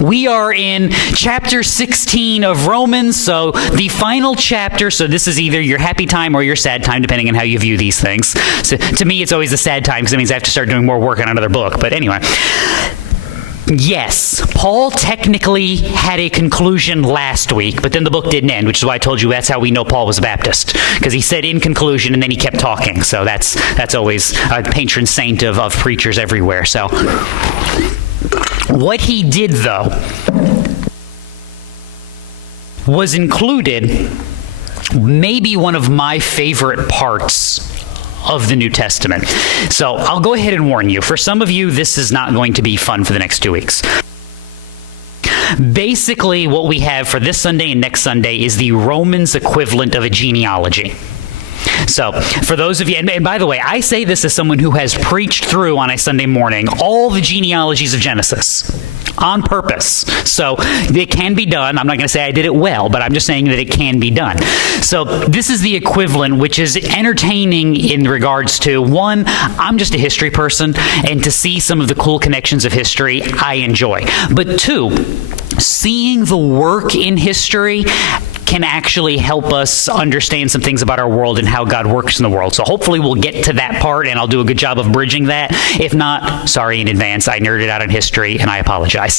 We are in chapter 16 of Romans, so the final chapter. So this is either your happy time or your sad time, depending on how you view these things. So to me, it's always a sad time because it means I have to start doing more work on another book. But anyway, yes, Paul technically had a conclusion last week, but then the book didn't end, which is why I told you that's how we know Paul was a Baptist, because he said in conclusion and then he kept talking. So that's always a patron saint of preachers everywhere. So what he did, though, was included maybe one of my favorite parts of the New Testament. So I'll go ahead and warn you. For some of you, this is not going to be fun for the next 2 weeks. Basically, what we have for this Sunday and next Sunday is the Romans equivalent of a genealogy. So, for those of you, and by the way, I say this as someone who has preached through on a Sunday morning all the genealogies of Genesis on purpose. So, it can be done. I'm not going to say I did it well, but I'm just saying that it can be done. So, this is the equivalent, which is entertaining in regards to, one, I'm just a history person, and to see some of the cool connections of history, I enjoy. But two, seeing the work in history can actually help us understand some things about our world and how God works in the world. So hopefully we'll get to that part, and I'll do a good job of bridging that. If not, sorry in advance. I nerded out on history, and I apologize.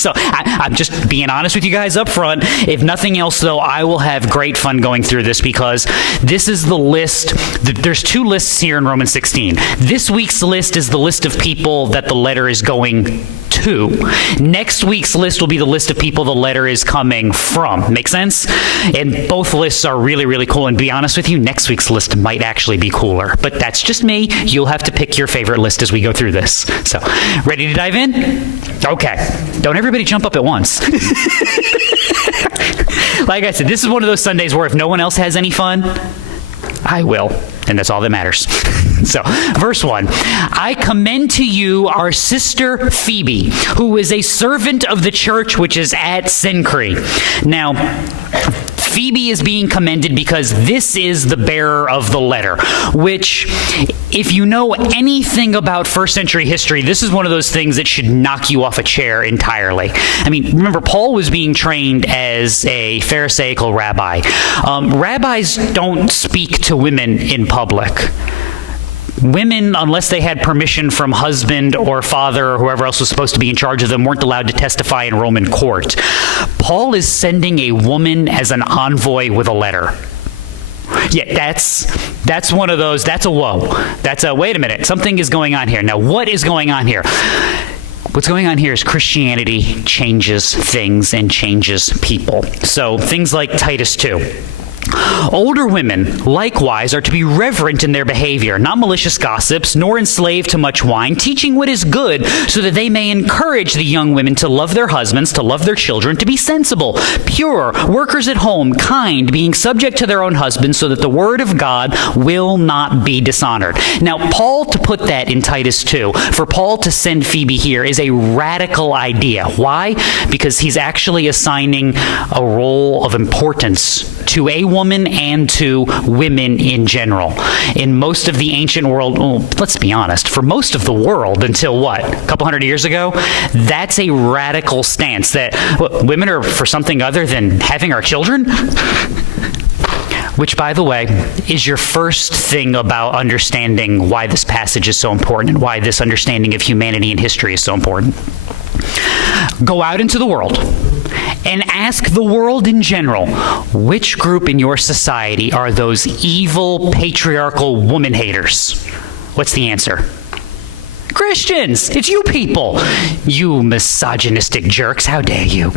So I'm just being honest with you guys up front. If nothing else, though, I will have great fun going through this, because this is the list. There's two lists here in Romans 16. This week's list is the list of people that the letter is going to. Next week's list will be the list of people the letter is coming from. Make sense? And both lists are really, really cool. And to be honest with you, next week's list might actually be cooler. But that's just me. You'll have to pick your favorite list as we go through this. So, ready to dive in? Okay. Don't everybody jump up at once. Like I said, this is one of those Sundays where if no one else has any fun, I will. And that's all that matters. So, verse 1. I commend to you our sister Phoebe, who is a servant of the church which is at Cenchreae. Now, Phoebe is being commended because this is the bearer of the letter, which, if you know anything about first century history, this is one of those things that should knock you off a chair entirely. I mean, remember, Paul was being trained as a Pharisaical rabbi. Rabbis don't speak to women in public. Women, unless they had permission from husband or father or whoever else was supposed to be in charge of them, weren't allowed to testify in Roman court. Paul is sending a woman as an envoy with a letter. Yeah, that's one of those, that's a whoa. That's a, wait a minute, something is going on here. Now, what is going on here? What's going on here is Christianity changes things and changes people. So, things like Titus 2. Older women, likewise, are to be reverent in their behavior, not malicious gossips, nor enslaved to much wine, teaching what is good, so that they may encourage the young women to love their husbands, to love their children, to be sensible, pure, workers at home, kind, being subject to their own husbands, so that the word of God will not be dishonored. Now, Paul, to put that in Titus 2, for Paul to send Phoebe here is a radical idea. Why? Because he's actually assigning a role of importance to a woman and to women in general. In most of the ancient world, well, let's be honest, for most of the world until what, a couple hundred years ago, that's a radical stance that women are for something other than having our children. Which, by the way, is your first thing about understanding why this passage is so important and why this understanding of humanity and history is so important. Go out into the world and ask the world in general, which group in your society are those evil, patriarchal woman haters? What's the answer? Christians! It's you people! You misogynistic jerks, how dare you?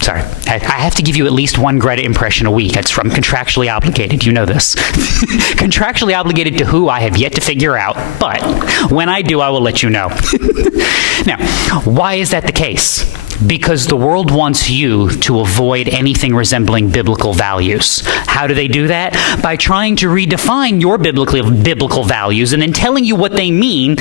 Sorry, I have to give you at least one Greta impression a week. That's from Contractually Obligated. You know this. Contractually obligated to who, I have yet to figure out, but when I do, I will let you know. Now, why is that the case? Because the world wants you to avoid anything resembling biblical values. How do they do that? By trying to redefine your biblical values and then telling you what they mean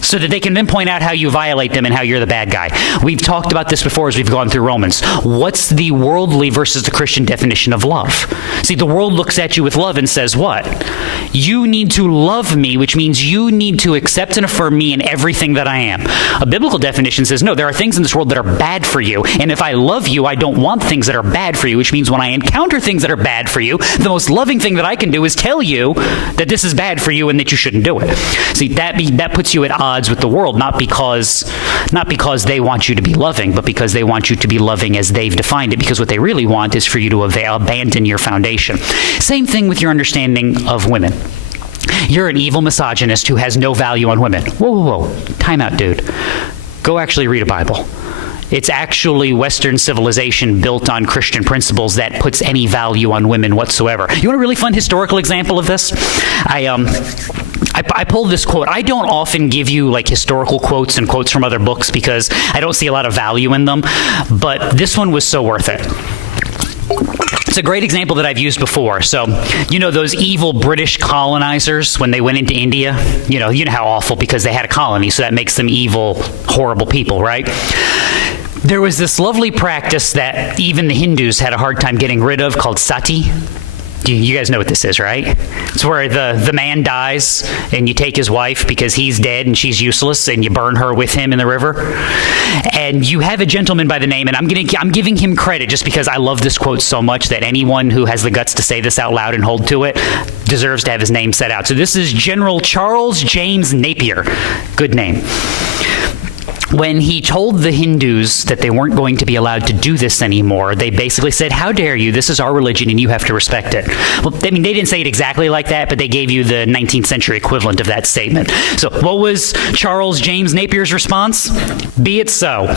so that they can then point out how you violate them and how you're the bad guy. We've talked about this before as we've gone through Romans. What's the worldly versus the Christian definition of love? See, the world looks at you with love and says what? You need to love me, which means you need to accept and affirm me in everything that I am. A biblical definition says, no, there are things in this world that are bad for you, and if I love you, I don't want things that are bad for you, which means when I encounter things that are bad for you, the most loving thing that I can do is tell you that this is bad for you and that you shouldn't do it. See, that puts you at odds with the world, not because they want you to be loving, but because they want you to be loving as they've defined it, because what they really want is for you to abandon your foundation. Same thing with your understanding of women. You're an evil misogynist who has no value on women. Whoa. Time out, dude. Go actually read a Bible. It's actually Western civilization built on Christian principles that puts any value on women whatsoever. You want a really fun historical example of this? I pulled this quote. I don't often give you like historical quotes and quotes from other books because I don't see a lot of value in them, but this one was so worth it. It's a great example that I've used before. So, those evil British colonizers when they went into India, you know how awful, because they had a colony, so that makes them evil, horrible people, right? There was this lovely practice that even the Hindus had a hard time getting rid of called sati. You guys know what this is, right? It's where the man dies and you take his wife because he's dead and she's useless, and you burn her with him in the river. And you have a gentleman by the name, and I'm giving him credit just because I love this quote so much that anyone who has the guts to say this out loud and hold to it deserves to have his name set out. So this is General Charles James Napier. Good name. When he told the Hindus that they weren't going to be allowed to do this anymore, they basically said, how dare you? This is our religion and you have to respect it. Well, they didn't say it exactly like that, but they gave you the 19th century equivalent of that statement. So what was Charles James Napier's response? Be it so.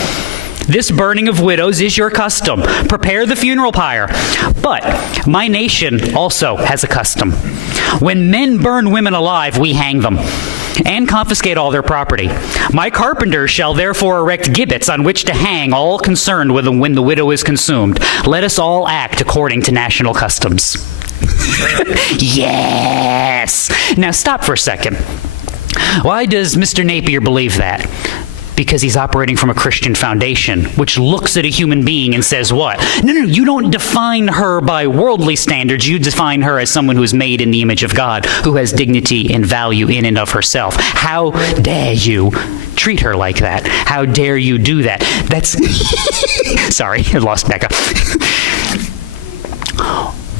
This burning of widows is your custom. Prepare the funeral pyre. But my nation also has a custom. When men burn women alive, we hang them and confiscate all their property. My carpenters shall therefore erect gibbets on which to hang all concerned with them when the widow is consumed. Let us all act according to national customs. Yes! Now stop for a second. Why does Mr. Napier believe that? Because he's operating from a Christian foundation, which looks at a human being and says what? No, you don't define her by worldly standards. You define her as someone who is made in the image of God, who has dignity and value in and of herself. How dare you treat her like that? How dare you do that? That's... Sorry, I lost Becca.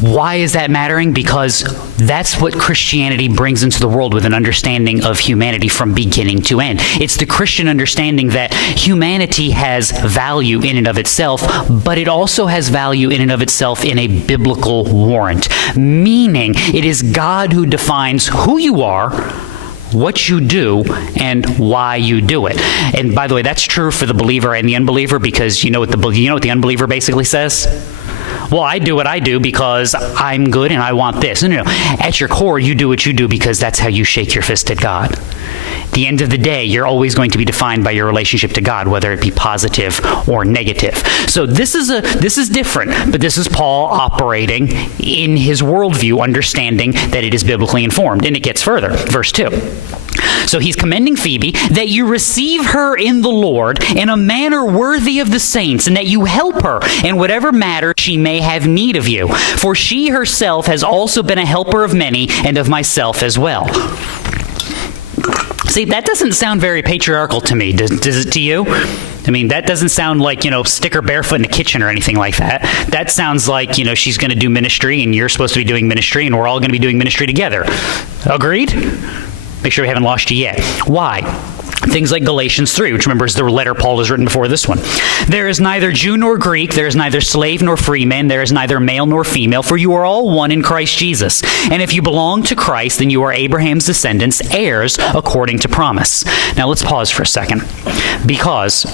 Why is that mattering? Because that's what Christianity brings into the world, with an understanding of humanity from beginning to end. It's the Christian understanding that humanity has value in and of itself, but it also has value in and of itself in a biblical warrant. Meaning, it is God who defines who you are, what you do, and why you do it. And by the way, that's true for the believer and the unbeliever, because you know what the unbeliever basically says? Well, I do what I do because I'm good and I want this. No. At your core, you do what you do because that's how you shake your fist at God. At the end of the day, you're always going to be defined by your relationship to God, whether it be positive or negative. So this is different, but this is Paul operating in his worldview, understanding that it is biblically informed. And it gets further. Verse 2. So he's commending Phoebe that you receive her in the Lord in a manner worthy of the saints, and that you help her in whatever matter she may have need of you. For she herself has also been a helper of many, and of myself as well. See, that doesn't sound very patriarchal to me. Does it to you? I mean, that doesn't sound like, stick her barefoot in the kitchen or anything like that. That sounds like, she's going to do ministry and you're supposed to be doing ministry and we're all going to be doing ministry together. Agreed? Make sure we haven't lost you yet. Why? Things like Galatians 3, which remember is the letter Paul has written before this one. There is neither Jew nor Greek, there is neither slave nor free man, there is neither male nor female, for you are all one in Christ Jesus. And if you belong to Christ, then you are Abraham's descendants, heirs according to promise. Now let's pause for a second, because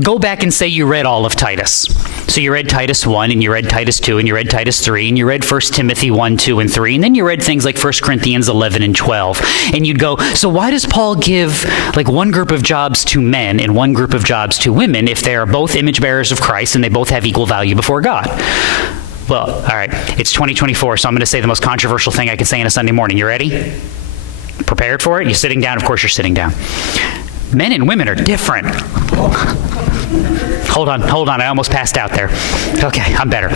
go back and say you read all of Titus. So you read Titus 1, and you read Titus 2, and you read Titus 3, and you read 1 Timothy 1, 2, and 3, and then you read things like 1 Corinthians 11 and 12. And you'd go, so why does Paul give one group of jobs to men and one group of jobs to women if they are both image bearers of Christ and they both have equal value before God? Well, all right, it's 2024, so I'm going to say the most controversial thing I can say on a Sunday morning. You ready? Prepared for it? You sitting down? Of course you're sitting down. Men and women are different. Hold on. I almost passed out there. Okay, I'm better.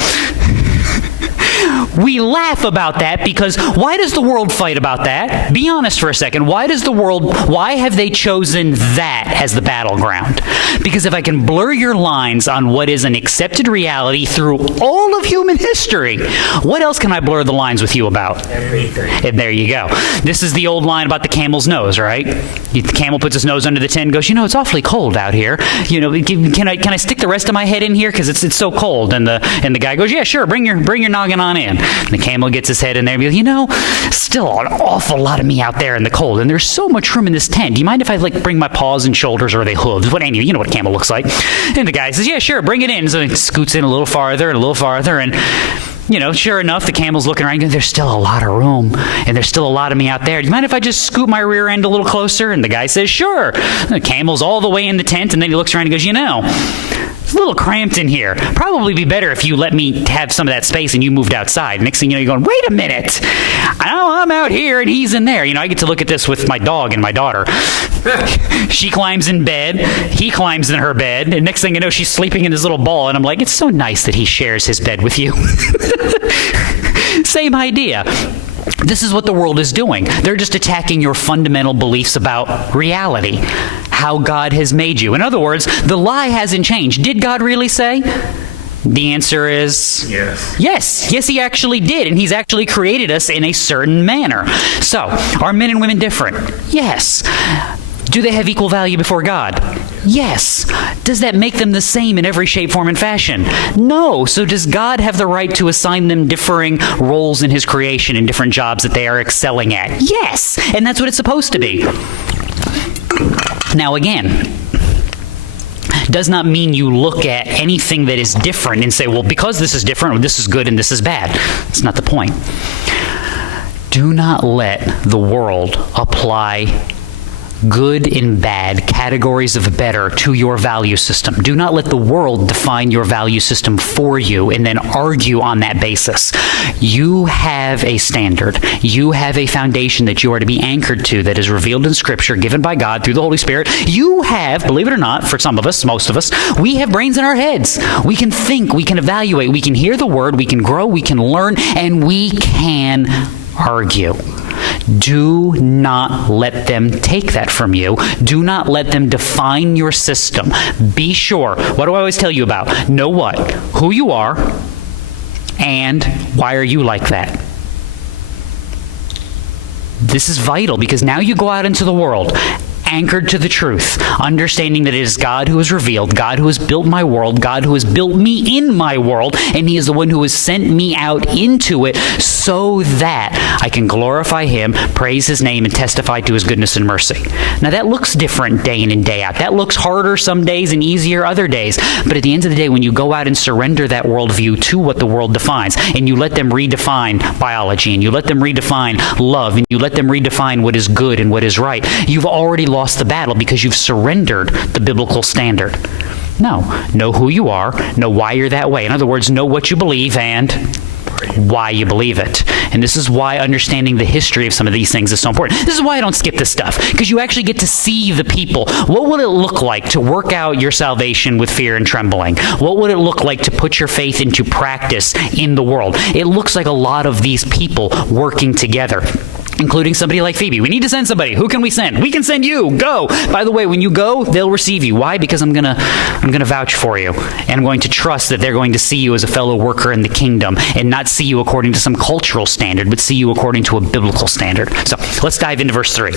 We laugh about that because why does the world fight about that? Be honest for a second. Why have they chosen that as the battleground? Because if I can blur your lines on what is an accepted reality through all of human history, what else can I blur the lines with you about? Everything. And there you go. This is the old line about the camel's nose, right? The camel puts his nose under the tent and goes, it's awfully cold out here. Can I stick the rest of my head in here because it's so cold? And the guy goes, yeah, sure, bring your noggin on in. And the camel gets his head in there and goes, still an awful lot of me out there in the cold, and there's so much room in this tent. Do you mind if I bring my paws and shoulders, or are they hooves? You know what a camel looks like. And the guy says, yeah, sure, bring it in. So he scoots in a little farther and sure enough, the camel's looking around going, there's still a lot of room, and there's still a lot of me out there. Do you mind if I just scoot my rear end a little closer? And the guy says, sure. And the camel's all the way in the tent, and then he looks around and goes, it's a little cramped in here. Probably be better if you let me have some of that space and you moved outside. Next thing you know, you're going, wait a minute. I'm out here and he's in there. I get to look at this with my dog and my daughter. She climbs in bed. He climbs in her bed. And next thing you know, she's sleeping in this little ball. And I'm like, it's so nice that he shares his bed with you. Same idea. This is what the world is doing. They're just attacking your fundamental beliefs about reality, how God has made you. In other words, the lie hasn't changed. Did God really say? The answer is yes. Yes, he actually did, and he's actually created us in a certain manner. So, are men and women different? Yes. Do they have equal value before God? Yes. Does that make them the same in every shape, form, and fashion? No. So does God have the right to assign them differing roles in his creation and different jobs that they are excelling at? Yes. And that's what it's supposed to be. Now again, does not mean you look at anything that is different and say, well, because this is different, this is good and this is bad. That's not the point. Do not let the world apply good and bad, categories of better to your value system. Do not let the world define your value system for you and then argue on that basis. You have a standard. You have a foundation that you are to be anchored to that is revealed in Scripture, given by God through the Holy Spirit. You have, believe it or not, for some of us, most of us, we have brains in our heads. We can think, we can evaluate, we can hear the word, we can grow, we can learn, and we can argue. Do not let them take that from you. Do not let them define your system. Be sure. What do I always tell you about? Know what? Who you are, and why are you like that? This is vital because now you go out into the world anchored to the truth, understanding that it is God who has revealed, God who has built my world, God who has built me in my world, and he is the one who has sent me out into it so that I can glorify him, praise his name, and testify to his goodness and mercy. Now that looks different day in and day out. That looks harder some days and easier other days. But at the end of the day, when you go out and surrender that worldview to what the world defines, and you let them redefine biology, and you let them redefine love, and you let them redefine what is good and what is right, you've already lost the battle because you've surrendered the biblical standard. No. Know who you are. Know why you're that way. In other words, know what you believe and why you believe it. And this is why understanding the history of some of these things is so important. This is why I don't skip this stuff, because you actually get to see the people. What would it look like to work out your salvation with fear and trembling? What would it look like to put your faith into practice in the world? It looks like a lot of these people working together, including somebody like Phoebe. We need to send somebody. Who can we send? We can send you. Go. By the way, when you go, they'll receive you. Why? Because I'm gonna vouch for you, and I'm going to trust that they're going to see you as a fellow worker in the kingdom and not see you according to some cultural standard, but see you according to a biblical standard. So let's dive into verse 3.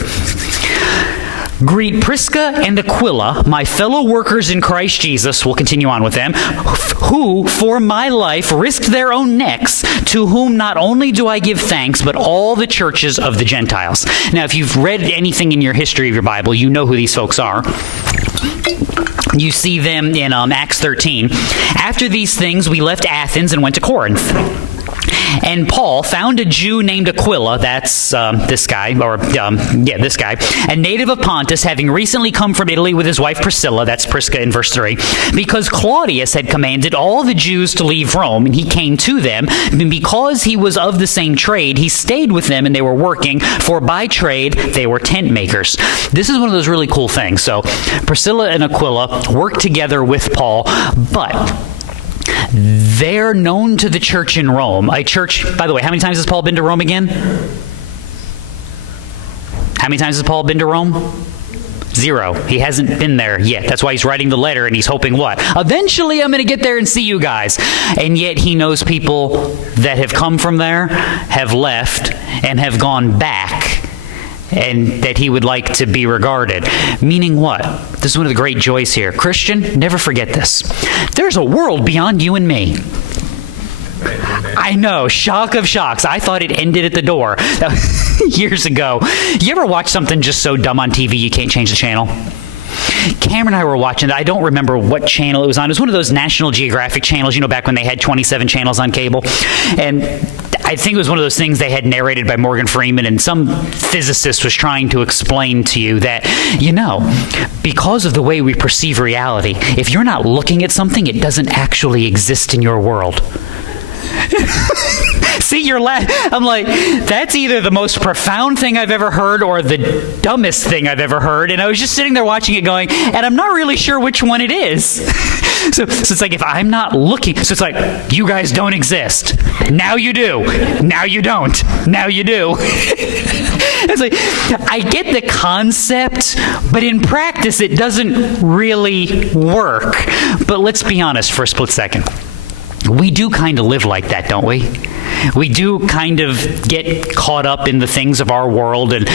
Greet Prisca and Aquila, my fellow workers in Christ Jesus, we'll continue on with them, who, for my life, risked their own necks, to whom not only do I give thanks, but all the churches of the Gentiles. Now, if you've read anything in your history of your Bible, you know who these folks are. You see them in Acts 13. After these things, we left Athens and went to Corinth. And Paul found a Jew named Aquila, that's this guy, this guy, a native of Pontus, having recently come from Italy with his wife Priscilla, that's Prisca in verse 3, because Claudius had commanded all the Jews to leave Rome, and he came to them. And because he was of the same trade, he stayed with them, and they were working, for by trade they were tent makers. This is one of those really cool things. So Priscilla and Aquila worked together with Paul, but they're known to the church in Rome. A church, by the way, how many times has Paul been to Rome again? How many times has Paul been to Rome? 0. He hasn't been there yet. That's why he's writing the letter, and he's hoping what? Eventually I'm going to get there and see you guys. And yet he knows people that have come from there, have left, and have gone back, and that he would like to be regarded. Meaning what? This is one of the great joys here. Christian, never forget this. There's a world beyond you and me. I know, shock of shocks. I thought it ended at the door. Years ago. You ever watch something just so dumb on TV you can't change the channel? Cameron and I were watching it. I don't remember what channel it was on. It was one of those National Geographic channels, back when they had 27 channels on cable. And I think it was one of those things they had narrated by Morgan Freeman, and some physicist was trying to explain to you that, because of the way we perceive reality, if you're not looking at something, it doesn't actually exist in your world. See, you're I'm like, that's either the most profound thing I've ever heard or the dumbest thing I've ever heard. And I was just sitting there watching it going, and I'm not really sure which one it is. So it's like, if I'm not looking, so it's like, you guys don't exist. Now you do. Now you don't. Now you do. It's like, I get the concept, but in practice it doesn't really work. But let's be honest for a split second. We do kind of live like that, don't we? We do kind of get caught up in the things of our world, and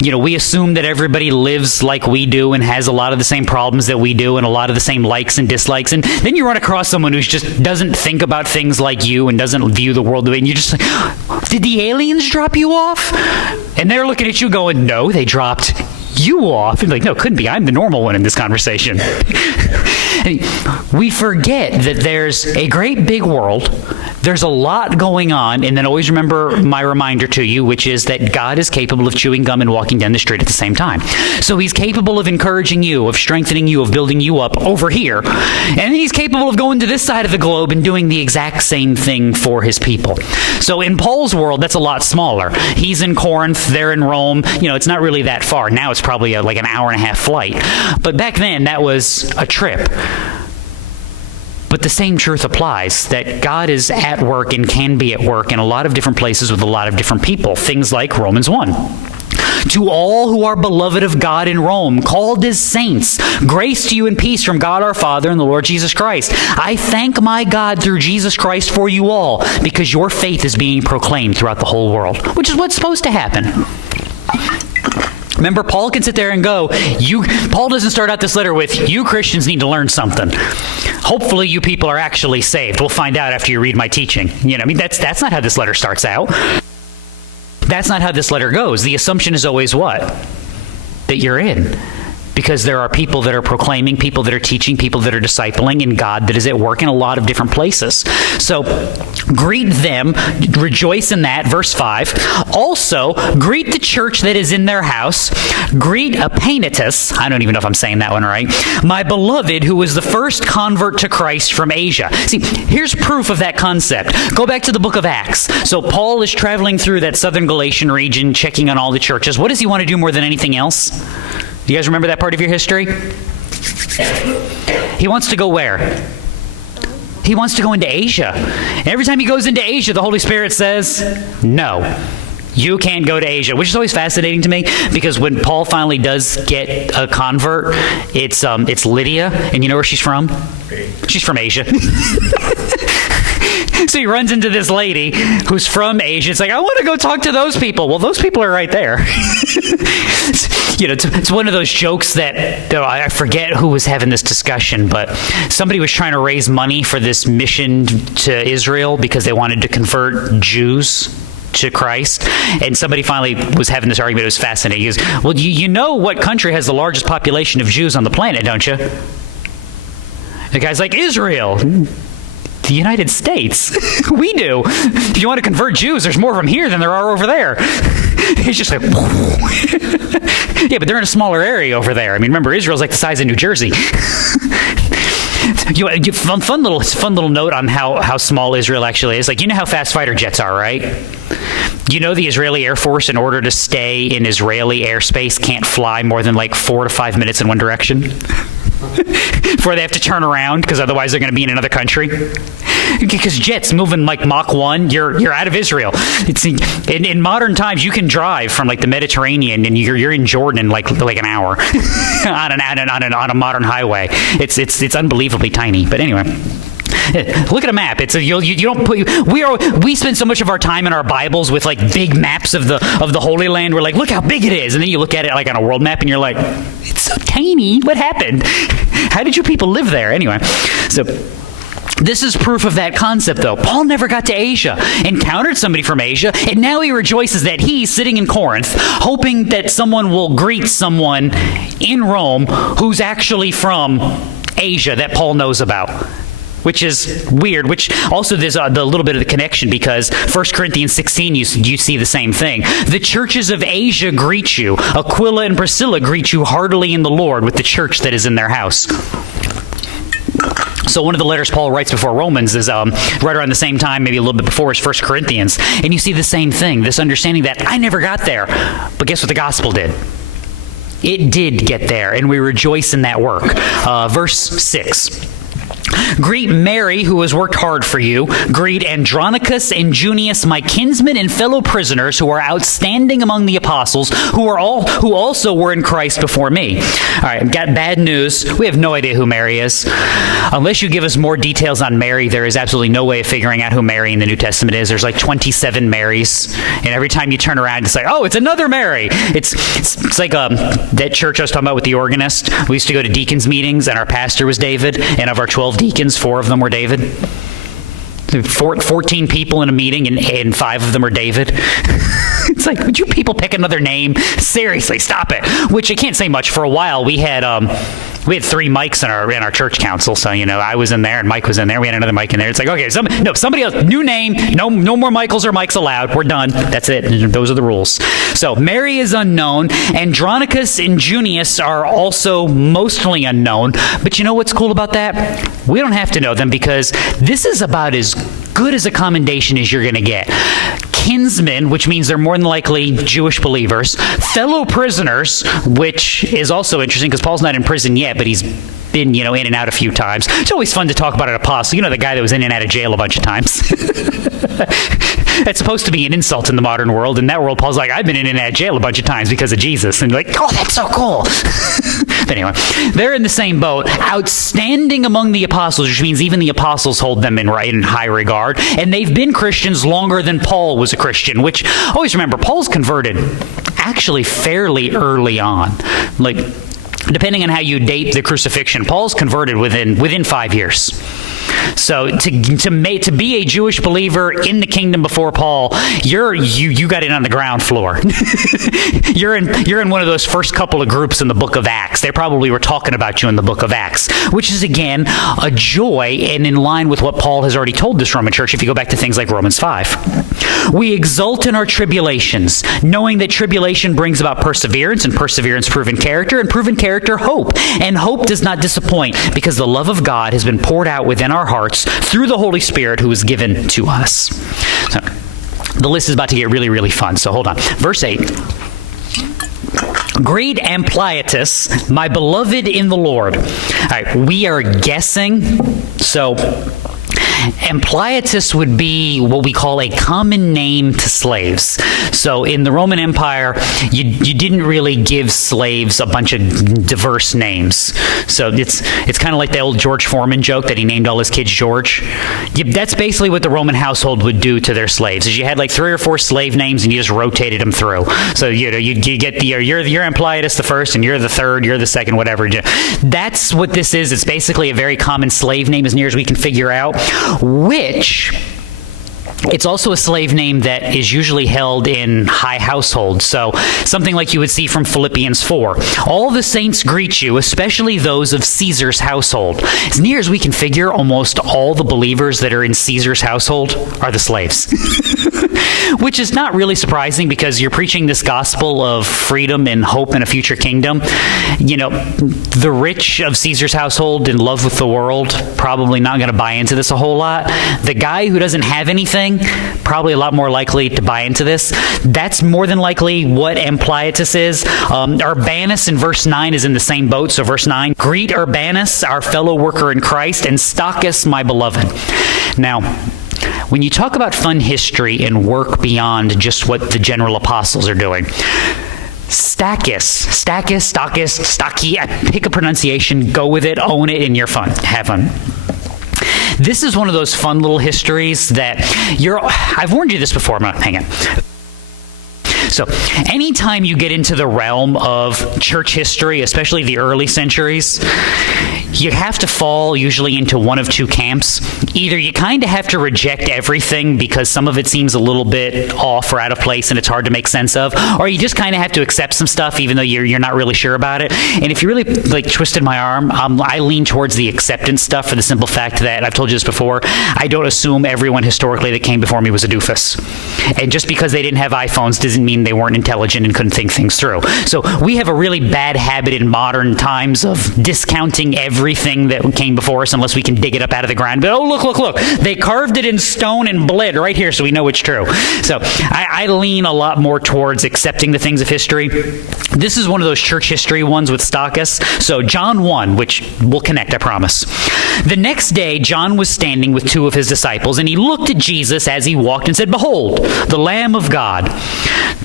we assume that everybody lives like we do and has a lot of the same problems that we do and a lot of the same likes and dislikes. And then you run across someone who just doesn't think about things like you and doesn't view the world the way, and you're just like, did the aliens drop you off? And they're looking at you going, no, they dropped you off. And like, no, couldn't be. I'm the normal one in this conversation. We forget that there's a great big world. There's a lot going on, and then always remember my reminder to you, which is that God is capable of chewing gum and walking down the street at the same time. So he's capable of encouraging you, of strengthening you, of building you up over here. And then he's capable of going to this side of the globe and doing the exact same thing for his people. So in Paul's world, that's a lot smaller. He's in Corinth, they're in Rome. It's not really that far. Now it's probably like an hour and a half flight. But back then, that was a trip. But the same truth applies, that God is at work and can be at work in a lot of different places with a lot of different people. Things like Romans 1. To all who are beloved of God in Rome, called as saints, grace to you and peace from God our Father and the Lord Jesus Christ. I thank my God through Jesus Christ for you all, because your faith is being proclaimed throughout the whole world, which is what's supposed to happen. Remember, Paul can sit there and go, Paul doesn't start out this letter with, you Christians need to learn something. Hopefully you people are actually saved. We'll find out after you read my teaching. That's not how this letter starts out. That's not how this letter goes. The assumption is always what? That you're in. Because there are people that are proclaiming, people that are teaching, people that are discipling, and God that is at work in a lot of different places. So greet them, rejoice in that, verse 5. Also, greet the church that is in their house. Greet Epaenetus, I don't even know if I'm saying that one right, my beloved, who was the first convert to Christ from Asia. See, here's proof of that concept. Go back to the book of Acts. So Paul is traveling through that southern Galatian region, checking on all the churches. What does he want to do more than anything else? Do you guys remember that part of your history? He wants to go where? He wants to go into Asia. And every time he goes into Asia, the Holy Spirit says, no, you can't go to Asia, which is always fascinating to me, because when Paul finally does get a convert, it's Lydia, and you know where she's from? She's from Asia. So he runs into this lady who's from Asia. It's like, I want to go talk to those people. Well, those people are right there. It's one of those jokes that I forget who was having this discussion, but somebody was trying to raise money for this mission to Israel because they wanted to convert Jews to Christ. And somebody finally was having this argument. It was fascinating. He goes, well, you know what country has the largest population of Jews on the planet, don't you? The guy's like, Israel. The United States. We do. If you want to convert Jews, there's more of them here than there are over there. It's just like, yeah, but they're in a smaller area over there. I mean, remember, Israel's like the size of New Jersey. Fun little note on how small Israel actually is. Like, you know how fast fighter jets are, right? You know the Israeli Air Force, in order to stay in Israeli airspace, can't fly more than like 4 to 5 minutes in one direction before they have to turn around, because otherwise they're going to be in another country. Because jets moving like Mach 1, you're out of Israel. It's in modern times, you can drive from like the Mediterranean and you're in Jordan in like an hour on a modern highway. It's unbelievably tiny. But anyway, look at a map. It's you don't put we spend so much of our time in our Bibles with like big maps of the Holy Land. We're like, look how big it is, and then you look at it like on a world map and you're like, it's so tiny. What happened? How did you people live there? Anyway, so this is proof of that concept, though. Paul never got to Asia, encountered somebody from Asia, and now he rejoices that he's sitting in Corinth, hoping that someone will greet someone in Rome who's actually from Asia that Paul knows about. Which is weird, which also there's the little bit of the connection, because 1 Corinthians 16, you see the same thing. The churches of Asia greet you. Aquila and Priscilla greet you heartily in the Lord with the church that is in their house. So one of the letters Paul writes before Romans is right around the same time, maybe a little bit before, is 1 Corinthians. And you see the same thing, this understanding that I never got there. But guess what the gospel did? It did get there, and we rejoice in that work. Verse 6. Greet Mary, who has worked hard for you. Greet Andronicus and Junius, my kinsmen and fellow prisoners, who are outstanding among the apostles, who also were in Christ before me. All right, I've got bad news. We have no idea who Mary is. Unless you give us more details on Mary, there is absolutely no way of figuring out who Mary in the New Testament is. There's like 27 Marys, and every time you turn around, it's like, oh, it's another Mary. It's like that church I was talking about with the organist. We used to go to deacons meetings, and our pastor was David, and of our 12 deacons, 4 of them were David. 14 people in a meeting, and 5 of them are David. It's like, would you people pick another name? Seriously, stop it. Which I can't say much. For a while, we had 3 mics in our church council. So, I was in there and Mike was in there. We had another mic in there. It's like, okay, somebody else, new name, no more Michaels or Mikes allowed. We're done. That's it. Those are the rules. So Mary is unknown. Andronicus and Junius are also mostly unknown. But you know what's cool about that? We don't have to know them, because this is about as good as a commendation as you're going to get. Kinsmen, which means they're more than likely Jewish believers. Fellow prisoners, which is also interesting because Paul's not in prison yet, but he's been, in and out a few times. It's always fun to talk about an apostle. The guy that was in and out of jail a bunch of times. That's supposed to be an insult in the modern world. In that world, Paul's like, I've been in and out of jail a bunch of times because of Jesus. And you're like, oh, that's so cool. But anyway, they're in the same boat. Outstanding among the apostles, which means even the apostles hold them in high regard. And they've been Christians longer than Paul was a Christian, which, always remember, Paul's converted actually fairly early on. Like, depending on how you date the crucifixion, Paul's converted within 5 years. So to be a Jewish believer in the kingdom before Paul, you got in on the ground floor. you're in one of those first couple of groups in the book of Acts. They probably were talking about you in the book of Acts, which is again a joy and in line with what Paul has already told this Roman church if you go back to things like Romans 5. We exult in our tribulations, knowing that tribulation brings about perseverance, and perseverance proven character, and proven character hope. And hope does not disappoint, because the love of God has been poured out within our hearts through the Holy Spirit who is given to us. So, the list is about to get really, really fun, so hold on. Verse 8. Greet Ampliatus, my beloved in the Lord. All right, we are guessing, so Ampliatus would be what we call a common name to slaves. So in the Roman Empire, you didn't really give slaves a bunch of diverse names. So it's kind of like the old George Foreman joke that he named all his kids George. That's basically what the Roman household would do to their slaves. Is you had like 3 or 4 slave names and you just rotated them through. So you get you're Ampliatus the first, and you're the third, you're the second, whatever. That's what this is. It's basically a very common slave name as near as we can figure out, which It's also a slave name that is usually held in high households. So something like you would see from Philippians 4. All the saints greet you, especially those of Caesar's household. As near as we can figure, almost all the believers that are in Caesar's household are the slaves. Which is not really surprising because you're preaching this gospel of freedom and hope in a future kingdom. You know, the rich of Caesar's household in love with the world, probably not going to buy into this a whole lot. The guy who doesn't have anything, probably a lot more likely to buy into this. That's more than likely what Ampliatus is. Urbanus in verse 9 is in the same boat. So verse 9, greet Urbanus, our fellow worker in Christ, and Stachys, my beloved. Now, when you talk about fun history and work beyond just what the general apostles are doing, Stachys, pick a pronunciation, go with it, own it, and you're fun. Have fun. This is one of those fun little histories that I've warned you this before, hang on. So anytime you get into the realm of church history, especially the early centuries, you have to fall usually into one of two camps. Either you kind of have to reject everything because some of it seems a little bit off or out of place and it's hard to make sense of, or you just kind of have to accept some stuff even though you're not really sure about it. And if you really twisted my arm, I lean towards the acceptance stuff for the simple fact that, I've told you this before, I don't assume everyone historically that came before me was a doofus. And just because they didn't have iPhones doesn't mean they weren't intelligent and couldn't think things through. So we have a really bad habit in modern times of discounting everything that came before us unless we can dig it up out of the ground. But oh, look, they carved it in stone and bled right here so we know it's true. So I lean a lot more towards accepting the things of history. This is one of those church history ones with Stachys. So John 1, which will connect, I promise. The next day, John was standing with two of his disciples, and he looked at Jesus as he walked and said, "Behold, the Lamb of God."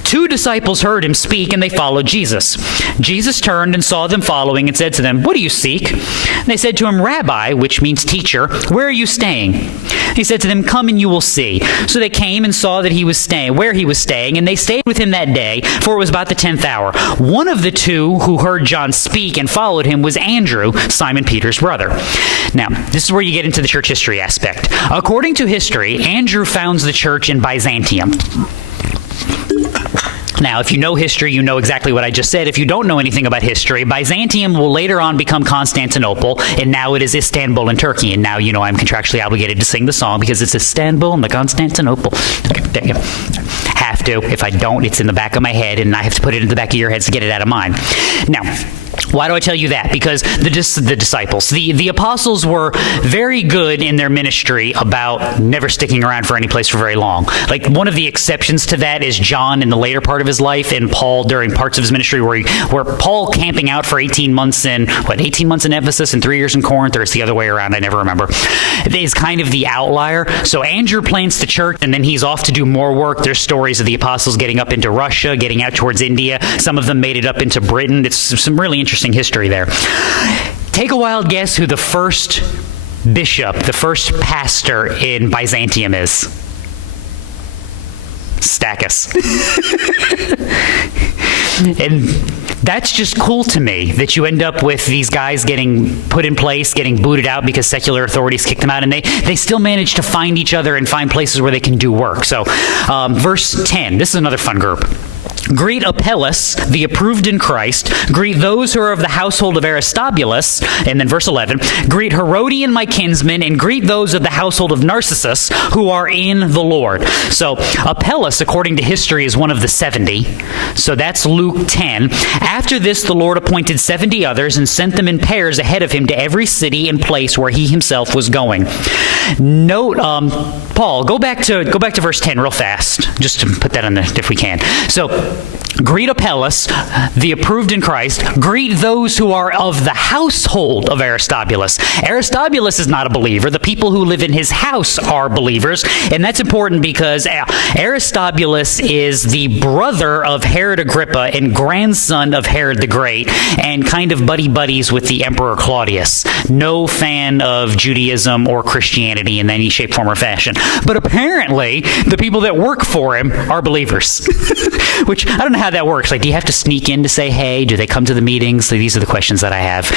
Two disciples heard him speak, and they followed Jesus. Jesus turned and saw them following and said to them, "What do you seek?" They said to him, "Rabbi," which means teacher, "where are you staying?" He said to them, "Come and you will see." So they came and saw that he was staying, where he was staying, and they stayed with him that day, for it was about the 10th hour. One of the two who heard John speak and followed him was Andrew, Simon Peter's brother. Now, this is where you get into the church history aspect. According to history, Andrew founds the church in Byzantium. Now, if you know history, you know exactly what I just said. If you don't know anything about history, Byzantium will later on become Constantinople, and now it is Istanbul in Turkey. And now you know I'm contractually obligated to sing the song because it's Istanbul and the Constantinople. Okay, there you go. Have to. If I don't, it's in the back of my head, and I have to put it in the back of your heads to get it out of mine. Now, why do I tell you that? Because the disciples, the apostles were very good in their ministry about never sticking around for any place for very long. Like, one of the exceptions to that is John in the later part of his life, and Paul during parts of his ministry where Paul camping out for 18 months in Ephesus and 3 years in Corinth, or it's the other way around, I never remember, is kind of the outlier. So Andrew plants the church, and then he's off to do more work. There's stories of the apostles getting up into Russia, getting out towards India. Some of them made it up into Britain. It's some really interesting history there. Take a wild guess who the first bishop, the first pastor in Byzantium is. Stachys. And that's just cool to me, that you end up with these guys getting put in place, getting booted out because secular authorities kicked them out, and they still manage to find each other and find places where they can do work. So verse 10, this is another fun group. Greet Apelles, the approved in Christ. Greet those who are of the household of Aristobulus. And then verse 11, greet Herodian, my kinsman, and greet those of the household of Narcissus who are in the Lord. So Apelles, according to history, is one of the 70. So that's Luke 10. After this, the Lord appointed 70 others and sent them in pairs ahead of him to every city and place where he himself was going. Note, Paul, go back to verse 10 real fast, just to put that on the, if we can. So, greet Apelles, the approved in Christ. Greet those who are of the household of Aristobulus. Aristobulus is not a believer. The people who live in his house are believers. And that's important because Aristobulus is the brother of Herod Agrippa and grandson of Herod the Great, and kind of buddies with the Emperor Claudius. No fan of Judaism or Christianity in any shape, form, or fashion. But apparently, the people that work for him are believers. Which, I don't know how that works. Like, do you have to sneak in to say hey? Do they come to the meetings? So these are the questions that I have.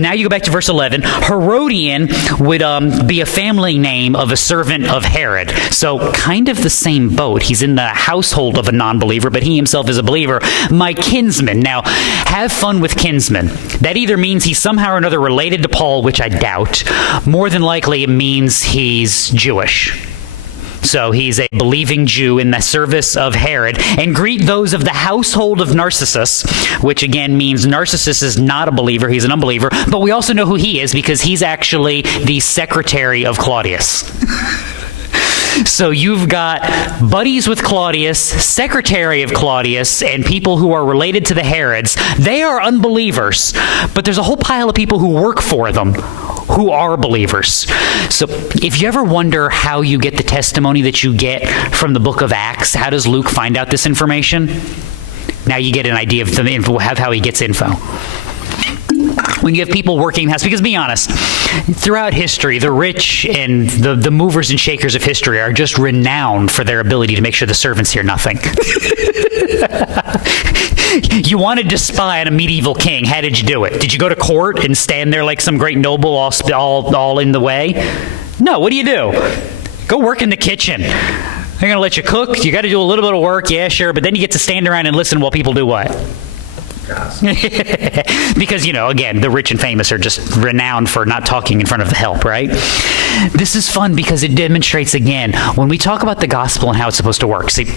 Now you go back to verse 11. Herodian would be a family name of a servant of Herod. So kind of the same boat. He's in the household of a non-believer, but he himself is a believer. My kinsman. Now, have fun with kinsman. That either means he's somehow or another related to Paul, which I doubt. More than likely, it means he's Jewish. So he's a believing Jew in the service of Herod. And greet those of the household of Narcissus, which again means Narcissus is not a believer, he's an unbeliever. But we also know who he is because he's actually the secretary of Claudius. So you've got buddies with Claudius, secretary of Claudius, and people who are related to the Herods. They are unbelievers, but there's a whole pile of people who work for them who are believers. So if you ever wonder how you get the testimony that you get from the book of Acts, how does Luke find out this information? Now you get an idea of the info, how he gets info. When you have people working in the house, because be honest, throughout history, the rich and the movers and shakers of history are just renowned for their ability to make sure the servants hear nothing. You wanted to spy on a medieval king. How did you do it? Did you go to court and stand there like some great noble all in the way? No, what do? Go work in the kitchen. They're going to let you cook. You got to do a little bit of work. Yeah, sure. But then you get to stand around and listen while people do what? Because, again, the rich and famous are just renowned for not talking in front of the help, right? This is fun because it demonstrates, again, when we talk about the gospel and how it's supposed to work. See,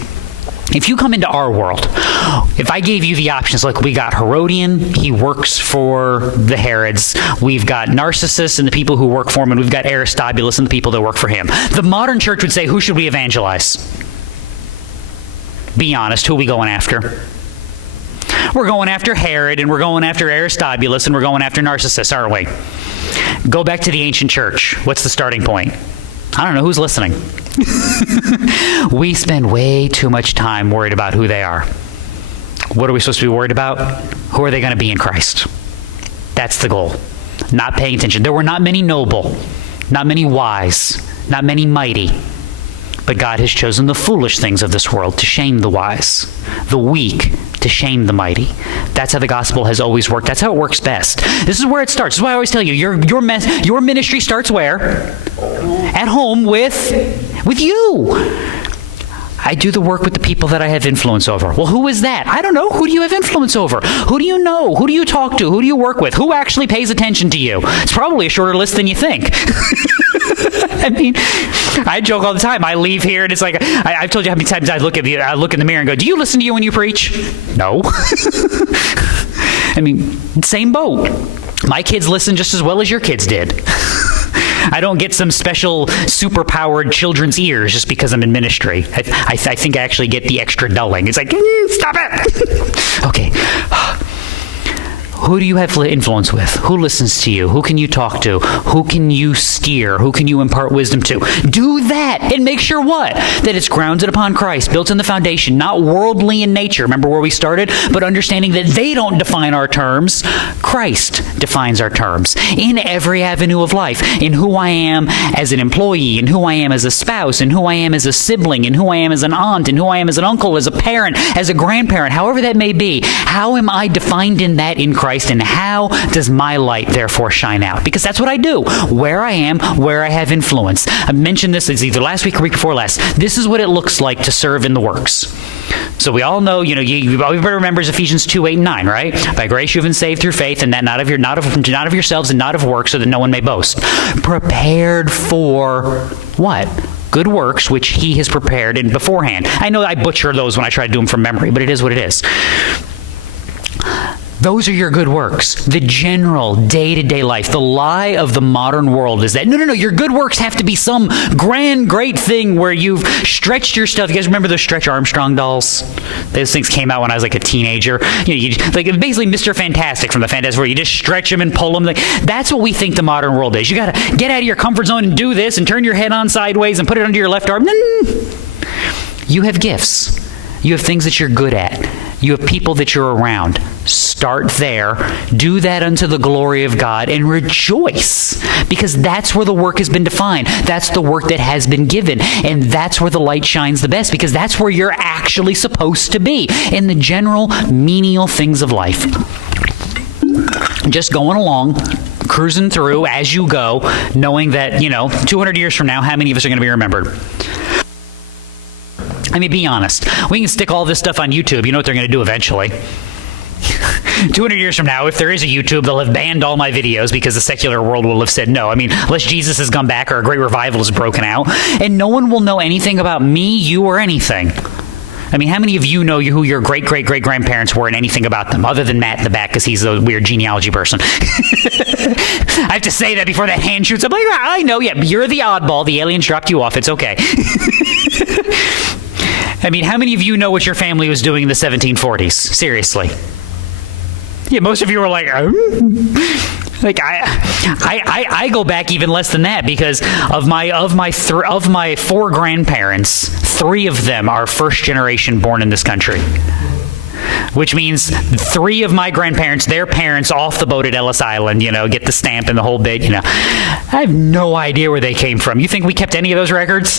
if you come into our world, if I gave you the options, like we got Herodian, he works for the Herods. We've got Narcissus and the people who work for him, and we've got Aristobulus and the people that work for him. The modern church would say, who should we evangelize? Be honest, who are we going after? We're going after Herod, and we're going after Aristobulus, and we're going after Narcissus, aren't we? Go back to the ancient church. What's the starting point? I don't know. Who's listening? We spend way too much time worried about who they are. What are we supposed to be worried about? Who are they going to be in Christ? That's the goal. Not paying attention. There were not many noble, not many wise, not many mighty. But God has chosen the foolish things of this world to shame the wise, the weak to shame the mighty. That's how the gospel has always worked. That's how it works best. This is where it starts. This is why I always tell you, your ministry starts where? At home with you. I do the work with the people that I have influence over. Well, who is that? I don't know. Who do you have influence over? Who do you know? Who do you talk to? Who do you work with? Who actually pays attention to you? It's probably a shorter list than you think. I mean, I joke all the time. I leave here and it's like, I've told you how many times I look in the mirror and go, do you listen to you when you preach? No. I mean, same boat. My kids listen just as well as your kids did. I don't get some special super-powered children's ears just because I'm in ministry. I think I actually get the extra dulling. It's like, stop it! Okay. Who do you have influence with? Who listens to you? Who can you talk to? Who can you steer? Who can you impart wisdom to? Do that and make sure what? That it's grounded upon Christ, built in the foundation, not worldly in nature. Remember where we started? But understanding that they don't define our terms. Christ defines our terms in every avenue of life, in who I am as an employee, in who I am as a spouse, in who I am as a sibling, in who I am as an aunt, in who I am as an uncle, as a parent, as a grandparent, however that may be. How am I defined in that in Christ? And how does my light therefore shine out? Because that's what I do. Where I am, where I have influence. I mentioned this, it's either last week or week before last. This is what it looks like to serve in the works. So we all know, everybody remembers Ephesians 2:8-9, right? By grace you have been saved through faith, and that not of yourselves and not of works, so that no one may boast. Prepared for what? Good works, which he has prepared in beforehand. I know I butcher those when I try to do them from memory, but it is what it is. Those are your good works. The general day-to-day life. The lie of the modern world is that, no, your good works have to be some grand, great thing where you've stretched your stuff. You guys remember those Stretch Armstrong dolls? Those things came out when I was like a teenager. Like basically Mr. Fantastic from the Fantastic Four. You just stretch them and pull them. That's what we think the modern world is. You got to get out of your comfort zone and do this and turn your head on sideways and put it under your left arm. You have gifts. You have things that you're good at. You have people that you're around. Start there. Do that unto the glory of God and rejoice, because that's where the work has been defined. That's the work that has been given. And that's where the light shines the best, because that's where you're actually supposed to be, in the general menial things of life. Just going along, cruising through as you go, knowing that, 200 years from now, how many of us are going to be remembered? I mean, be honest. We can stick all this stuff on YouTube. You know what they're going to do eventually. 200 years from now, if there is a YouTube, they'll have banned all my videos because the secular world will have said no. I mean, unless Jesus has come back or a great revival has broken out. And no one will know anything about me, you, or anything. I mean, how many of you know who your great-great-great-grandparents were and anything about them, other than Matt in the back because he's a weird genealogy person? I have to say that before that hand shoots. I'm like, I know, yeah, you're the oddball. The aliens dropped you off. It's okay. I mean, how many of you know what your family was doing in the 1740s? Seriously. Yeah, most of you are like, Like I go back even less than that, because of my four grandparents, 3 of them are first generation born in this country. Which means 3 of my grandparents, their parents off the boat at Ellis Island, get the stamp and the whole bit, I have no idea where they came from. You think we kept any of those records?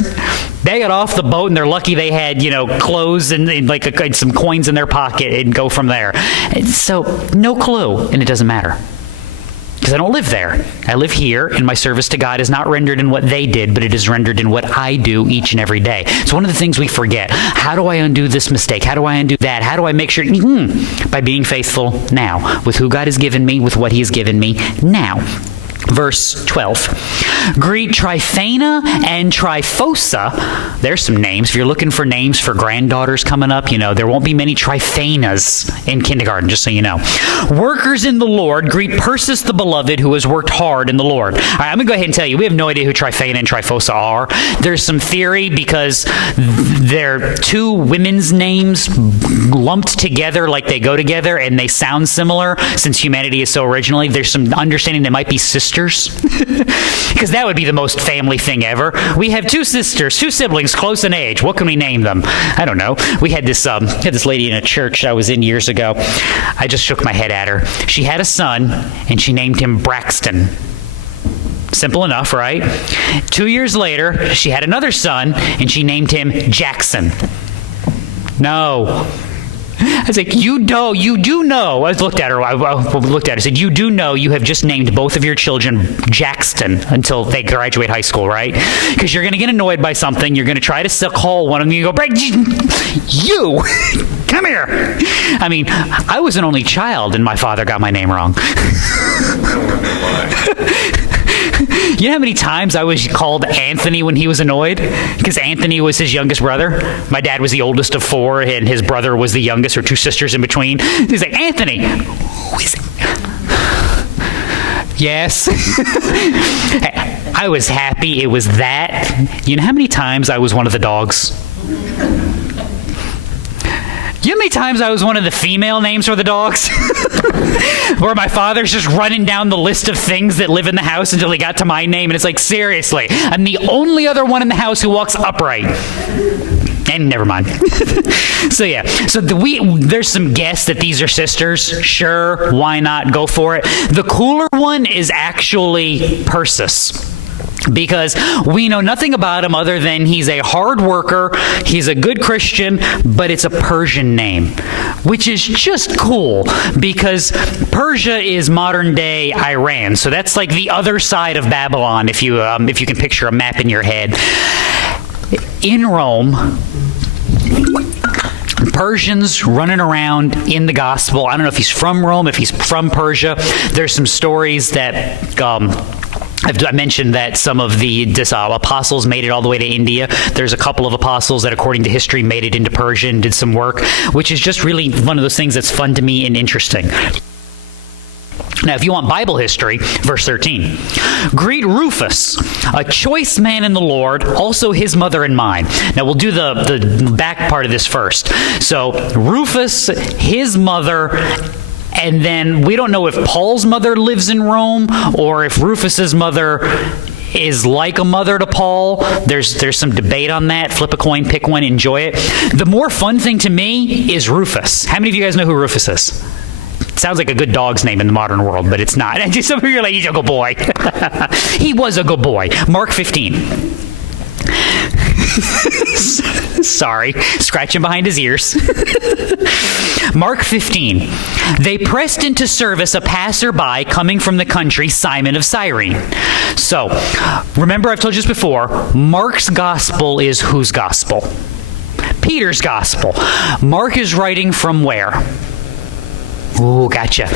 They got off the boat and they're lucky they had, clothes and like some coins in their pocket and go from there. And so no clue, and it doesn't matter. Because I don't live there. I live here, and my service to God is not rendered in what they did, but it is rendered in what I do each and every day. It's one of the things we forget. How do I undo this mistake? How do I undo that? How do I make sure? By being faithful now, with who God has given me, with what he has given me now. Verse 12. Greet Tryphena and Tryphosa. There's some names. If you're looking for names for granddaughters coming up, there won't be many Tryphenas in kindergarten, just so you know. Workers in the Lord, greet Persis the beloved, who has worked hard in the Lord. All right, I'm going to go ahead and tell you, we have no idea who Tryphena and Tryphosa are. There's some theory because they're 2 women's names lumped together like they go together, and they sound similar since humanity is so originally. There's some understanding they might be sisters. Because that would be the most family thing ever. We have 2 sisters, 2 siblings close in age. What can we name them? I don't know. We had this lady in a church I was in years ago. I just shook my head at her. She had a son, and she named him Braxton. Simple enough, right? 2 years later, she had another son, and she named him Jackson. No. I was like, you do know. I looked at her. I said, you do know you have just named both of your children Jackson until they graduate high school, right? Because you're going to get annoyed by something. You're going to try to call one of them. You go, you, come here. I mean, I was an only child, and my father got my name wrong. You know how many times I was called Anthony when he was annoyed? Because Anthony was his youngest brother. My dad was the oldest of 4, and his brother was the youngest, or 2 sisters in between. He's like, Anthony, who is it? Yes. I was happy it was that. You know how many times I was one of the dogs? You know how many times I was one of the female names for the dogs? Where my father's just running down the list of things that live in the house until he got to my name, and it's like, seriously, I'm the only other one in the house who walks upright. And never mind. So there's some guess that these are sisters. Sure, why not? Go for it. The cooler one is actually Persis. Because we know nothing about him other than he's a hard worker, he's a good Christian, but it's a Persian name, which is just cool because Persia is modern-day Iran. So that's like the other side of Babylon, if you can picture a map in your head. In Rome, Persians running around in the gospel. I don't know if he's from Rome, if he's from Persia. There's some stories that I mentioned that some of the apostles made it all the way to India. There's a couple of apostles that, according to history, made it into Persia and did some work, which is just really one of those things that's fun to me and interesting. Now, if you want Bible history, verse 13. Greet Rufus, a choice man in the Lord, also his mother and mine. Now, we'll do the back part of this first. So, Rufus, his mother, and then we don't know if Paul's mother lives in Rome or if Rufus's mother is like a mother to Paul. There's some debate on that. Flip a coin, pick one, enjoy it. The more fun thing to me is Rufus. How many of you guys know who Rufus is? It sounds like a good dog's name in the modern world, but it's not. And some of you are like, he's a good boy. He was a good boy. Mark 15. Sorry, scratching behind his ears. Mark 15. They pressed into service a passerby coming from the country, Simon of Cyrene. So, remember I've told you this before, Mark's gospel is whose gospel? Peter's gospel. Mark is writing from where? Ooh, gotcha.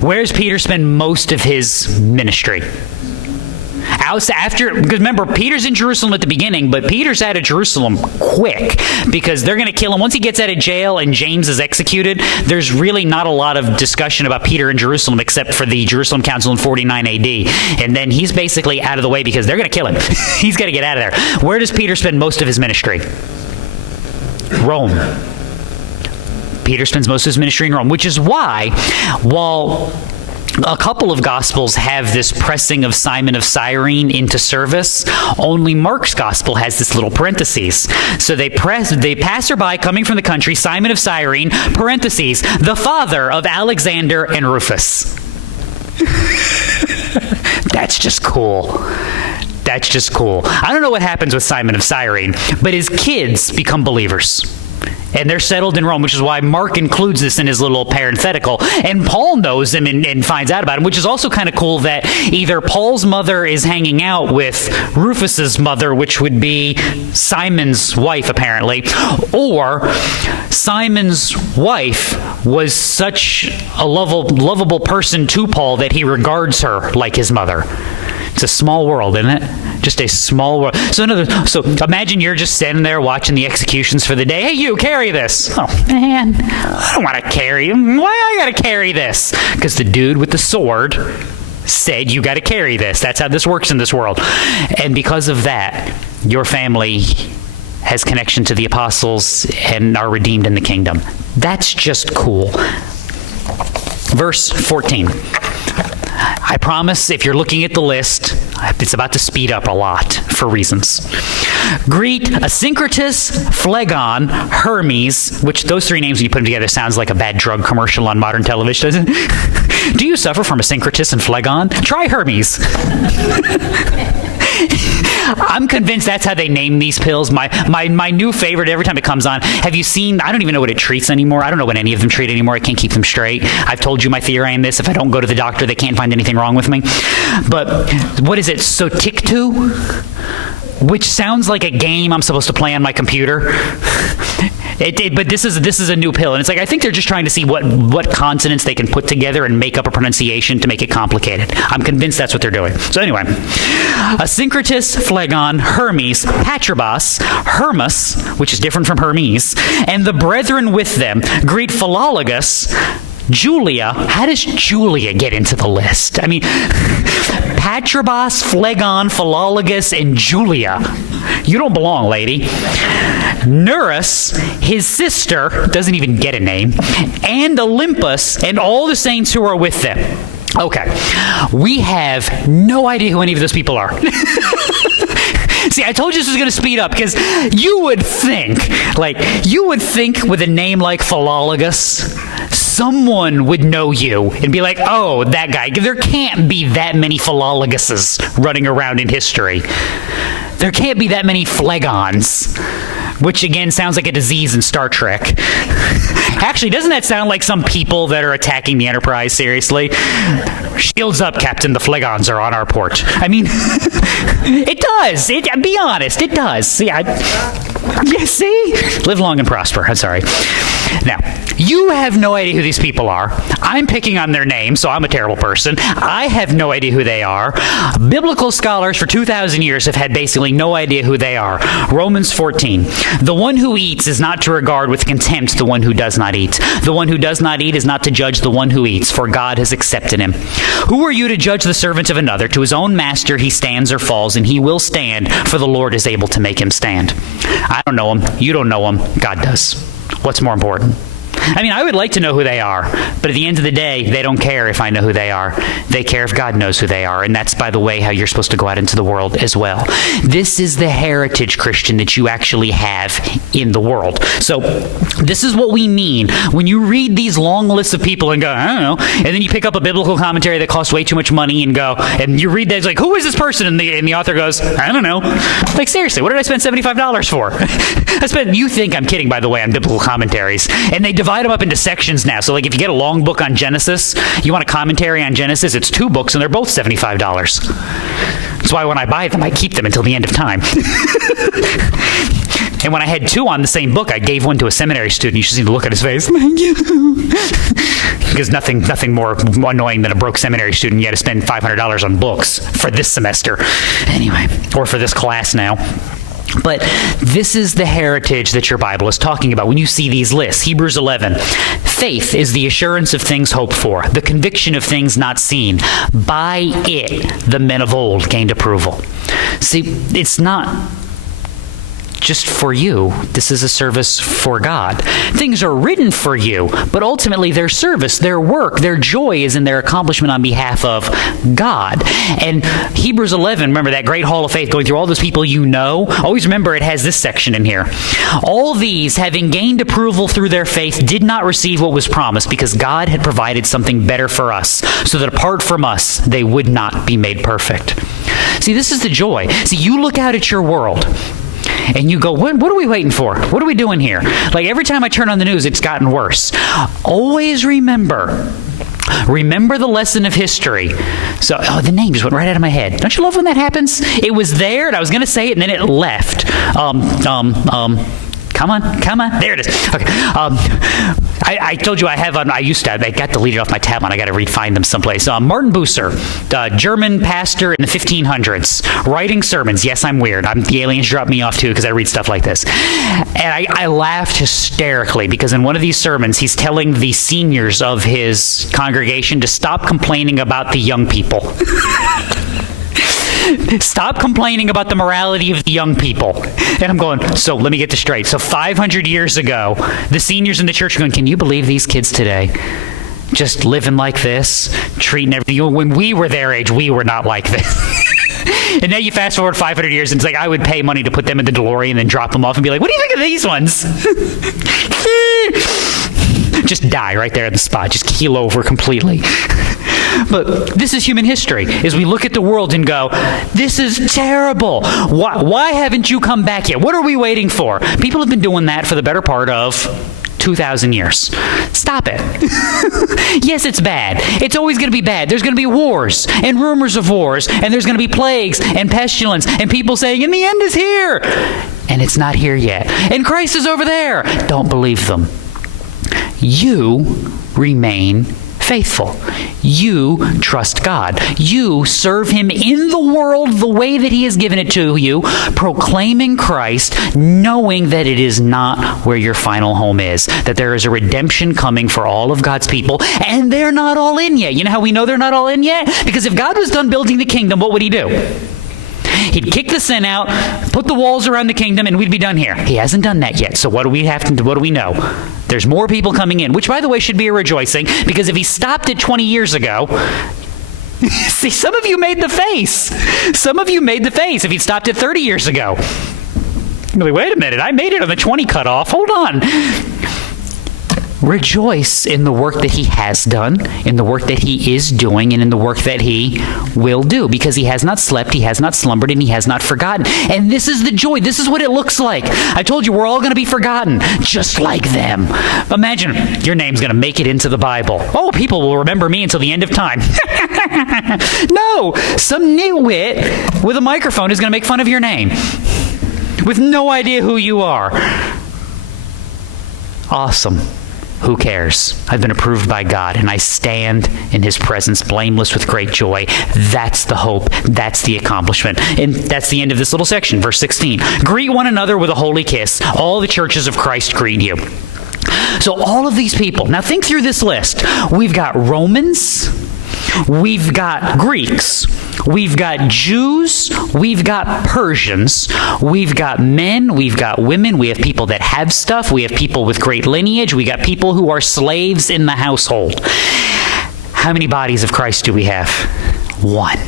Where does Peter spend most of his ministry? Because remember, Peter's in Jerusalem at the beginning, but Peter's out of Jerusalem quick because they're going to kill him. Once he gets out of jail and James is executed, there's really not a lot of discussion about Peter in Jerusalem except for the Jerusalem Council in 49 AD. And then he's basically out of the way because they're going to kill him. He's got to get out of there. Where does Peter spend most of his ministry? Rome. Peter spends most of his ministry in Rome, which is why, while a couple of Gospels have this pressing of Simon of Cyrene into service, only Mark's Gospel has this little parentheses. So they passerby coming from the country, Simon of Cyrene, parentheses, the father of Alexander and Rufus. That's just cool. That's just cool. I don't know what happens with Simon of Cyrene, but his kids become believers. And they're settled in Rome, which is why Mark includes this in his little parenthetical. And Paul knows him and finds out about him, which is also kind of cool that either Paul's mother is hanging out with Rufus's mother, which would be Simon's wife, apparently, or Simon's wife was such a lovable person to Paul that he regards her like his mother. It's a small world, isn't it? Just a small world. So imagine you're just standing there watching the executions for the day. Hey, you, carry this. Oh, man, I don't want to carry him. Why I got to carry this? Because the dude with the sword said you got to carry this. That's how this works in this world. And because of that, your family has connection to the apostles and are redeemed in the kingdom. That's just cool. Verse 14. I promise if you're looking at the list, it's about to speed up a lot for reasons. Greet Asyncritus, Phlegon, Hermes, which those three names, when you put them together, sounds like a bad drug commercial on modern television, doesn't it? Do you suffer from Asyncritus and Phlegon? Try Hermes. I'm convinced that's how they name these pills. My new favorite every time it comes on. Have you seen, I don't even know what it treats anymore. I don't know what any of them treat anymore. I can't keep them straight. I've told you my theory on this. If I don't go to the doctor, they can't find anything wrong with me. But what is it, Sotyktu? Which sounds like a game I'm supposed to play on my computer. But this is a new pill, and it's like I think they're just trying to see what consonants they can put together and make up a pronunciation to make it complicated. I'm convinced that's what they're doing. So anyway, Asyncritus, Phlegon, Hermes, Patrobas, Hermas, which is different from Hermes, and the brethren with them greet Philologus, Julia. How does Julia get into the list? I mean, Patrobas, Phlegon, Philologus, and Julia. You don't belong, lady. Nereus, his sister, doesn't even get a name, and Olympus, and all the saints who are with them. Okay, we have no idea who any of those people are. See, I told you this was going to speed up because you would think with a name like Philologus, someone would know you and be like, oh, that guy. There can't be that many Philologuses running around in history. There can't be that many Phlegons, which again sounds like a disease in Star Trek. Actually, doesn't that sound like some people that are attacking the Enterprise, seriously? Shields up, Captain, the Phlegons are on our port. I mean, it does. Be honest, it does. See, see? Live long and prosper. I'm sorry. Now, you have no idea who these people are. I'm picking on their names, so I'm a terrible person. I have no idea who they are. Biblical scholars for 2,000 years have had basically no idea who they are. Romans 14. The one who eats is not to regard with contempt the one who does not eat. The one who does not eat is not to judge the one who eats, for God has accepted him. Who are you to judge the servant of another? To his own master he stands or falls, and he will stand, for the Lord is able to make him stand. I don't know him. You don't know him. God does. What's more important? I mean, I would like to know who they are, but at the end of the day, they don't care if I know who they are. They care if God knows who they are, and that's, by the way, how you're supposed to go out into the world as well. This is the heritage, Christian, that you actually have in the world. So this is what we mean when you read these long lists of people and go, I don't know, and then you pick up a biblical commentary that costs way too much money and go, and you read that, it's like, who is this person? And the author goes, I don't know. Like, seriously, what did I spend $75 for? You think I'm kidding, by the way, on biblical commentaries. And they divide them up into sections now. So, like, if you get a long book on Genesis, you want a commentary on Genesis, it's 2 books, and they're both $75. That's why when I buy them, I keep them until the end of time. And when I had 2 on the same book, I gave one to a seminary student. You should see the look on his face. Thank you. Because nothing more annoying than a broke seminary student. You had to spend $500 on books for this semester. Anyway, or for this class now. But this is the heritage that your Bible is talking about when you see these lists. Hebrews 11. Faith is the assurance of things hoped for, the conviction of things not seen. By it, the men of old gained approval. See, it's not just for you. This is a service for God. Things are written for you, but ultimately their service, their work, their joy is in their accomplishment on behalf of God. And Hebrews 11, remember that great hall of faith going through all those people you know? Always remember it has this section in here. All these, having gained approval through their faith, did not receive what was promised because God had provided something better for us, so that apart from us, they would not be made perfect. See, this is the joy. See, you look out at your world, and you go, what are we waiting for? What are we doing here? Like, every time I turn on the news, it's gotten worse. Always remember the lesson of history. So, the name just went right out of my head. Don't you love when that happens? It was there, and I was going to say it, and then it left. Come on. There it is. Okay. I told you I got deleted off my tab on. I got to find them someplace. Martin Bucer, German pastor in the 1500s, writing sermons. Yes, I'm weird. The aliens drop me off too because I read stuff like this. And I laughed hysterically because in one of these sermons, he's telling the seniors of his congregation to stop complaining about the young people. Stop complaining about the morality of the young people. And I'm going, so let me get this straight. So 500 years ago, the seniors in the church are going, can you believe these kids today? Just living like this, treating everything. When we were their age, we were not like this. And now you fast forward 500 years, and it's like I would pay money to put them in the DeLorean and then drop them off and be like, what do you think of these ones? Just die right there at the spot. Just keel over completely. But this is human history, is we look at the world and go, this is terrible. Why haven't you come back yet? What are we waiting for? People have been doing that for the better part of 2,000 years. Stop it. Yes, it's bad. It's always going to be bad. There's going to be wars and rumors of wars, and there's going to be plagues and pestilence and people saying, and the end is here. And it's not here yet. And Christ is over there. Don't believe them. You remain faithful. You trust God. You serve Him in the world the way that He has given it to you, proclaiming Christ, knowing that it is not where your final home is, that there is a redemption coming for all of God's people, and they're not all in yet. You know how we know they're not all in yet? Because if God was done building the kingdom, what would He do? He'd kick the sin out, put the walls around the kingdom, and we'd be done here. He hasn't done that yet. So what do we have to do? What do we know? There's more people coming in, which, by the way, should be a rejoicing, because if He stopped it 20 years ago, see, some of you made the face. Some of you made the face if He'd stopped it 30 years ago. You're like, wait a minute, I made it on the 20 cutoff. Hold on. Rejoice in the work that He has done, in the work that He is doing, and in the work that He will do, because He has not slept, He has not slumbered, and He has not forgotten. And this is the joy. This is what it looks like. I told you, we're all going to be forgotten, just like them. Imagine your name's going to make it into the Bible. Oh, people will remember me until the end of time. No, some nitwit with a microphone is going to make fun of your name with no idea who you are. Awesome. Who cares? I've been approved by God, and I stand in His presence blameless with great joy. That's the hope. That's the accomplishment. And that's the end of this little section, verse 16. Greet one another with a holy kiss. All the churches of Christ greet you. So all of these people. Now think through this list. We've got Romans. We've got Greeks. We've got Jews, we've got Persians, we've got men, we've got women, we have people that have stuff, we have people with great lineage, we got people who are slaves in the household. How many bodies of Christ do we have? One.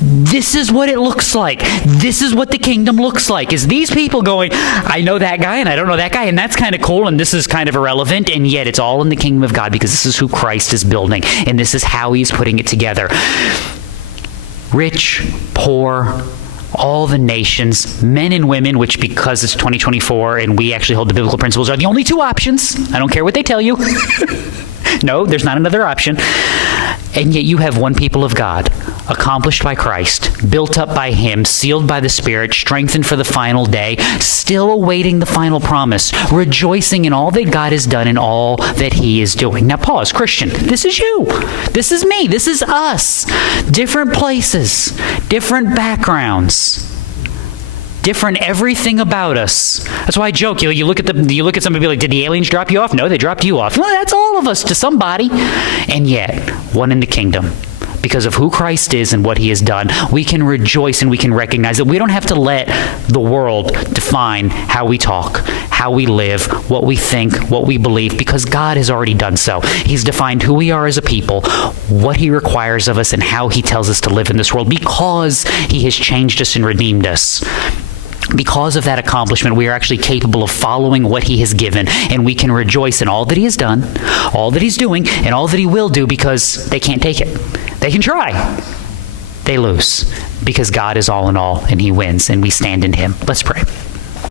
This is what it looks like. This is what the kingdom looks like. Is these people going, I know that guy and I don't know that guy, and that's kind of cool and this is kind of irrelevant, and yet it's all in the kingdom of God because this is who Christ is building and this is how he's putting it together. Rich, poor, all the nations, men and women, which because it's 2024 and we actually hold the biblical principles are the only two options. I don't care what they tell you. No, there's not another option. And yet you have one people of God, accomplished by Christ, built up by him, sealed by the Spirit, strengthened for the final day, still awaiting the final promise, rejoicing in all that God has done and all that he is doing. Now pause, Christian, this is you. This is me. This is us. Different places, different backgrounds. Different everything about us. That's why I joke. You look at somebody and be like, did the aliens drop you off? No, they dropped you off. Well, that's all of us to somebody. And yet, one in the kingdom. Because of who Christ is and what he has done, we can rejoice and we can recognize that we don't have to let the world define how we talk, how we live, what we think, what we believe, because God has already done so. He's defined who we are as a people, what he requires of us, and how he tells us to live in this world because he has changed us and redeemed us. Because of that accomplishment, we are actually capable of following what he has given, and we can rejoice in all that he has done, all that he's doing, and all that he will do because they can't take it. They can try. They lose because God is all in all, and he wins, and we stand in him. Let's pray.